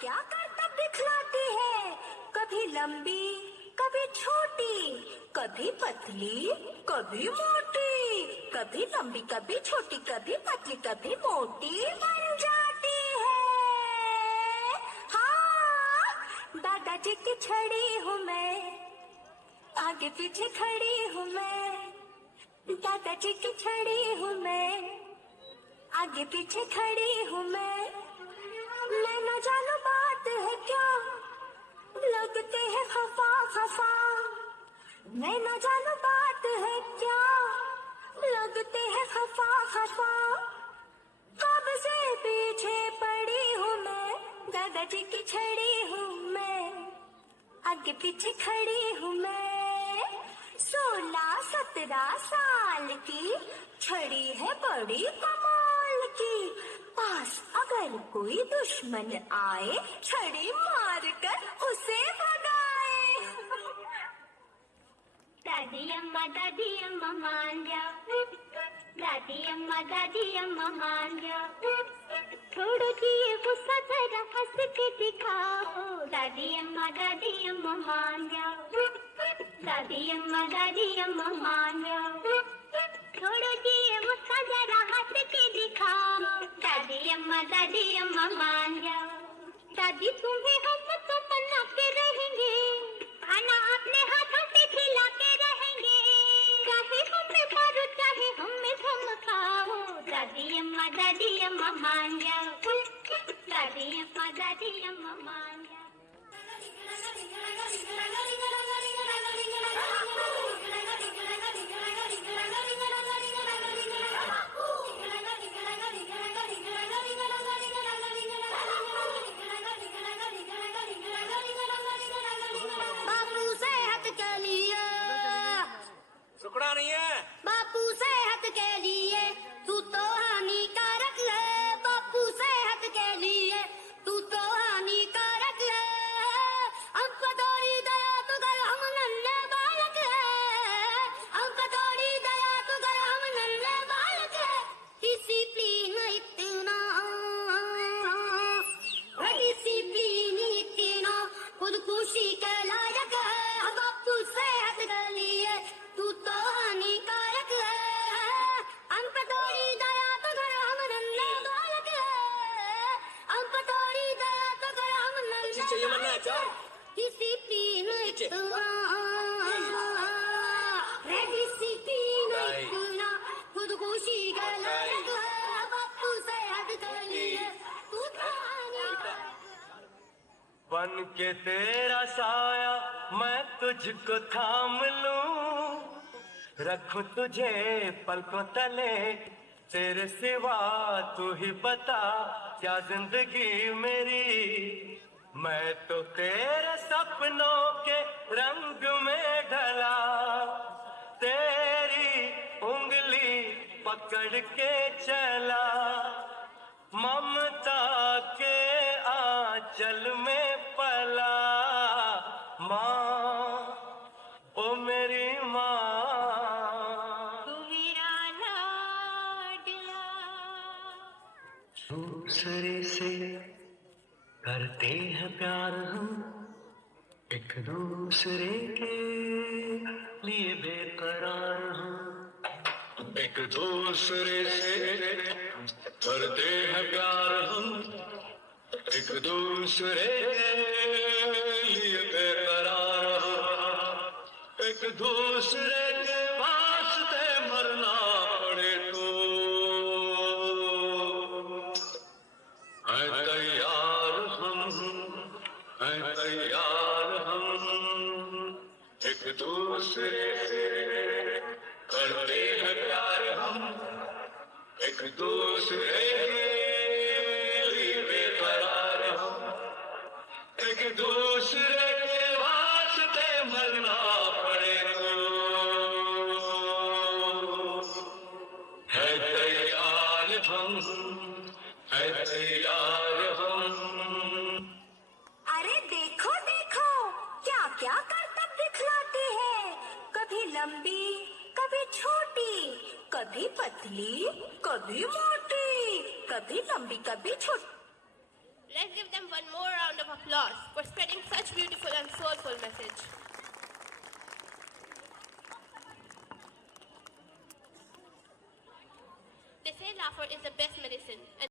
क्या करतब दिखलाती है, कभी लंबी कभी छोटी, कभी पतली कभी मोटी, कभी लंबी कभी छोटी, कभी पतली कभी मोटी बन जाती है। हाँ, दादाजी की छड़ी हूँ मैं, आगे पीछे खड़ी हूँ मैं, दादाजी की छड़ी हूँ मैं, आगे पीछे खड़ी हूँ मैं न जानू बात है क्या, लगते हैं खफा खफा, मैं न जानू बात है क्या, लगते हैं खफा खफा, कब से पीछे पड़ी हूँ मैं, दादाजी की छड़ी हूँ मैं, आगे पीछे खड़ी हूँ मैं, 16-17 साल की छड़ी है बड़ी कमाल की, पास अगर कोई दुश्मन आए, छड़ी मारकर उसे भगाए। दादी अम्मा मान जाओ, दादी अम्मा मान जाओ, छोड़ो जी ये गुस्सा जरा हंस के दिखाओ, दादी अम्मा मान जाओ, दादी अम्मा मान जाओ, छोड़ो जी ये गुस्सा जरा हंस के दिखाओ, दादी अम्मा मान जाओ, दादी तुम्हें हम तो मना के रहेंगे, खाना अपने हाथों से खिला के रहेंगे, चाहे हमें मारो चाहे हमें धमकाओ, दादी अम्मा मान जाओ, दादी अम्मा मान जाओ। बापू सेहत के लिए, टुकड़ा नहीं है बापू सेहत के लिए तू तो हानिकारक है, बापू सेहत के लिए तू तो हानिकारक है, हमको थोड़ी दया तो कर हम नन्हे बालक है, हमको थोड़ी दया तो कर हम नन्हे बालक है, डिसिप्लिन इतना, डिसिप्लिन इतना खुदकुशी के लायक है, बापू सेहत के लिए तू तो हानिकारक है, हम पे थोड़ी दया तो कर हम नन्हे बालक है, हम पे थोड़ी दया तो कर हम नन्हे चाहिए मन्ना है क्या? डिसिप्लिन इतना, डिसिप्लिन इतना खुदकुशी के लायक है, बापू सेहत के लिए तू तो हानिकारक। बन के तेरा साया मैं तुझको थाम लूं, रखूं तुझे पलकों तले, तेरे सिवा तू ही बता क्या जिंदगी मेरी, मैं तो तेरे सपनों के रंग में ढला, तेरी उंगली पकड़ के चला, ममता के आंचल में पला, माँ ओ मेरी माँ, तू मेरा लाडला, दूसरे से करते हैं प्यार हम, एक दूसरे के लिए बेकरार हम, एक दूसरे से करते हैं प्यार हम, एक दूसरे के लिए बेकरार हम, एक दूसरे के वास्ते मरना पड़े तो है तैयार हम, एक दूसरे से करते हैं प्यार हम, एक दूसरे के लिए बेकरार हम, एक दूसरे के वास्ते मरना पड़े तो है तैयार हम, है तैयार हम। अरे देखो देखो क्या क्या करतब दिखलाती है, कभी लंबी कभी छोटी, कभी पतली कभी मोटी, कभी लंबी कभी छोटी। Let's give them one more round applause for spreading such beautiful and soulful message. They say laughter is the best medicine, and